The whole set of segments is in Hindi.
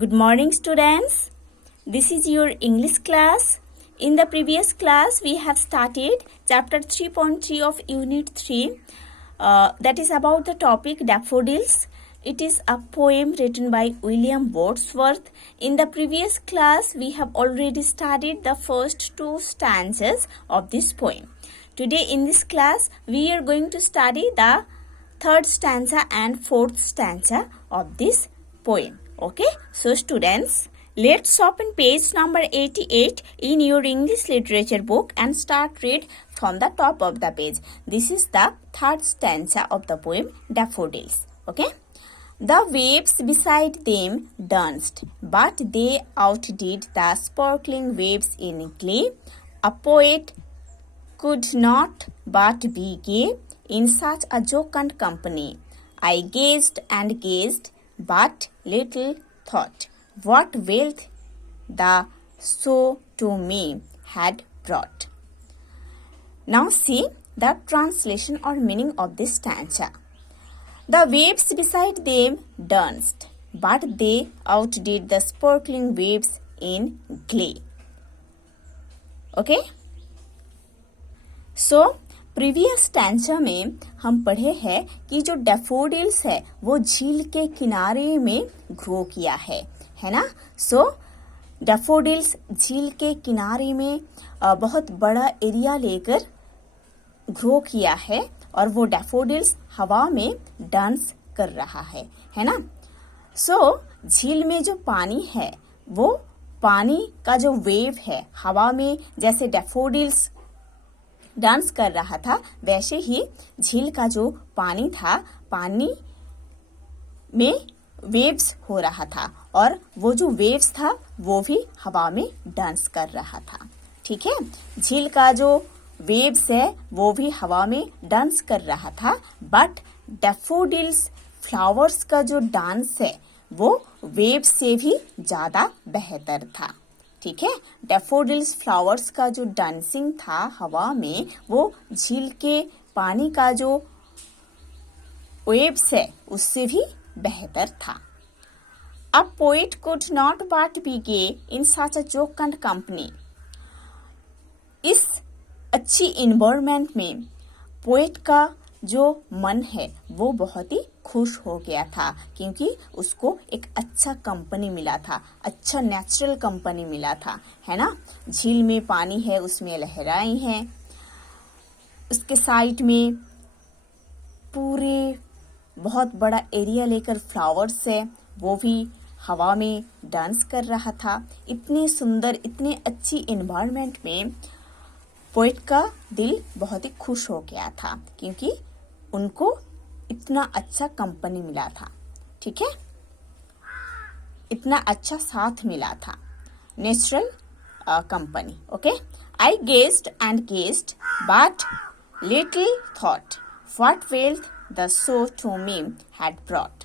Good morning, students. This is your English class. In the previous class, we have started chapter 3.3 of Unit 3. That is about the topic daffodils. It is a poem written by William Wordsworth. In the previous class, we have already studied the first two stanzas of this poem. Today in this class, we are going to study the third stanza and fourth stanza of this poem. Okay, so students, let's open page number 88 in your English literature book and start read from the top of the page. This is the third stanza of the poem Daffodils. Okay, the waves beside them danced, but they outdid the sparkling waves in glee. A poet could not but be gay in such a jocund company. I gazed and gazed, but little thought what wealth the show to me had brought. Now see the translation or meaning of this stanza. The waves beside them danced, but they outdid the sparkling waves in glee. Okay? So, previous stanza में हम पढ़े हैं कि जो डैफोडिल्स है वो झील के किनारे में ग्रो किया है ना। सो डैफोडिल्स झील के किनारे में बहुत बड़ा एरिया लेकर ग्रो किया है और वो डैफोडिल्स हवा में डांस कर रहा है ना। सो झील में जो पानी है वो पानी का जो वेव है हवा में जैसे डैफोडिल्स डांस कर रहा था वैसे ही झील का जो पानी था पानी में वेव्स हो रहा था और वो जो वेव्स था वो भी हवा में डांस कर रहा था। ठीक है, झील का जो वेव्स है वो भी हवा में डांस कर रहा था, बट डैफोडिल्स फ्लावर्स का जो डांस है वो वेव्स से भी ज्यादा बेहतर था। ठीक है, डैफोडिल्स फ्लावर्स का जो डांसिंग था हवा में वो झील के पानी का जो वेव्स है उससे भी बेहतर था। A poet could not but be gay in such a jocund company. इस अच्छी इन्वायरमेंट में पोएट का जो मन है वो बहुत ही खुश हो गया था क्योंकि उसको एक अच्छा कंपनी मिला था, अच्छा नेचुरल कंपनी मिला था, है ना। झील में पानी है, उसमें लहराएं हैं, उसके साइड में पूरे बहुत बड़ा एरिया लेकर फ्लावर्स है, वो भी हवा में डांस कर रहा था। इतनी सुंदर इतनी अच्छी इन्वायरमेंट में पोएट का दिल बहुत ही खुश हो गया था क्योंकि उनको इतना अच्छा कंपनी मिला था। ठीक है, इतना अच्छा साथ मिला था, natural company. Okay, I gazed and gazed but little thought what wealth the show to me had brought.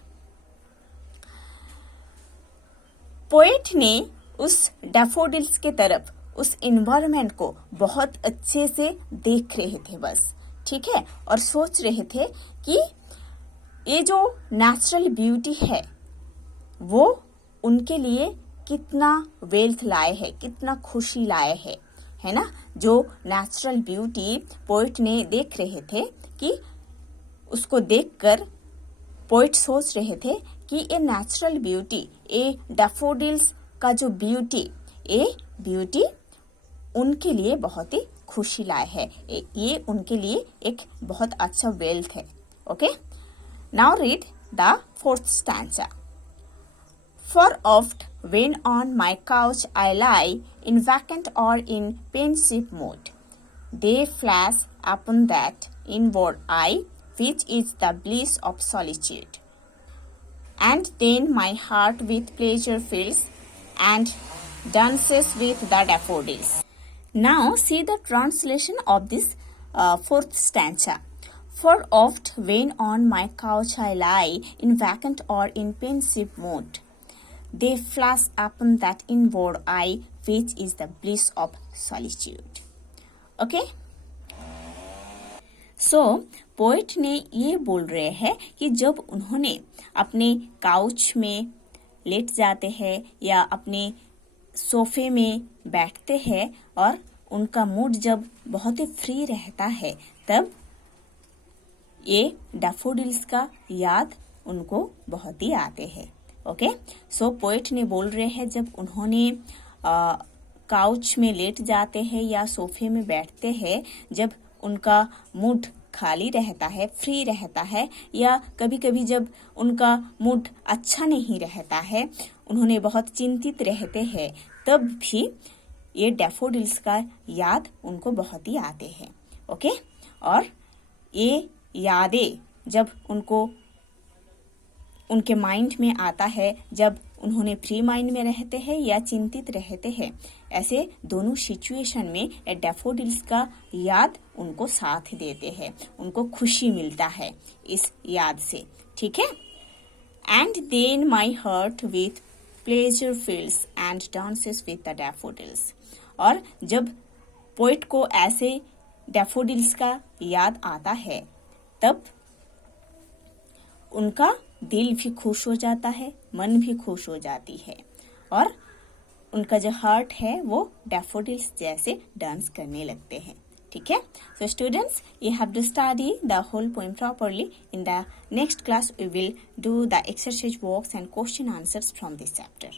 Poet ने उस डैफोडिल्स के तरफ उस इन्वायरमेंट को बहुत अच्छे से देख रहे थे बस। ठीक है, और सोच रहे थे कि ये जो नेचुरल ब्यूटी है वो उनके लिए कितना वेल्थ लाए है, कितना खुशी लाए है ना। जो नेचुरल ब्यूटी पोएट ने देख रहे थे कि उसको देखकर पोएट सोच रहे थे कि ये नेचुरल ब्यूटी, ये डैफोडिल्स का जो ब्यूटी, ये ब्यूटी उनके लिए बहुत ही खुशी लाए है, ये उनके लिए एक बहुत अच्छा वेल्थ है। Okay, now read the fourth stanza. For oft when on my couch I lie in vacant or in pensive mood, they flash upon that inward eye which is the bliss of solitude. And then my heart with pleasure fills and dances with the daffodils. Now see the translation of this fourth stanza. For oft when on my couch I lie in vacant or in pensive mood, they flash upon that inward eye which is the bliss of solitude. Okay? So, poet ने ये बोल रहे हैं कि जब उन्होंने अपने काउच में लेट जाते हैं या अपने सोफे में बैठते हैं और उनका मूड जब बहुत ही फ्री रहता है तब ये डैफोडिल्स का याद उनको बहुत ही आते हैं। ओके, सो पोएट ने बोल रहे हैं जब उन्होंने काउच में लेट जाते हैं या सोफे में बैठते हैं, जब उनका मूड खाली रहता है, फ्री रहता है, या कभी कभी जब उनका मूड अच्छा नहीं रहता है, उन्होंने बहुत चिंतित रहते हैं, तब भी ये डैफोडिल्स का याद उनको बहुत ही आते हैं। ओके, और ये यादें जब उनको उनके माइंड में आता है, जब उन्होंने फ्री माइंड में रहते हैं या चिंतित रहते हैं, ऐसे दोनों सिचुएशन में डैफोडिल्स का याद उनको साथ देते हैं, उनको खुशी मिलता है इस याद से। ठीक है, and then my heart with pleasure feels and dances with the daffodils. और जब पोइट को ऐसे डैफोडिल्स का याद आता है तब उनका दिल भी खुश हो जाता है, मन भी खुश हो जाती है, और उनका जो हार्ट है वो डैफोडिल्स जैसे डांस करने लगते हैं। ठीक है, so students, you have to study the whole poem properly. In the next class we will do the exercise works and question answers from this chapter.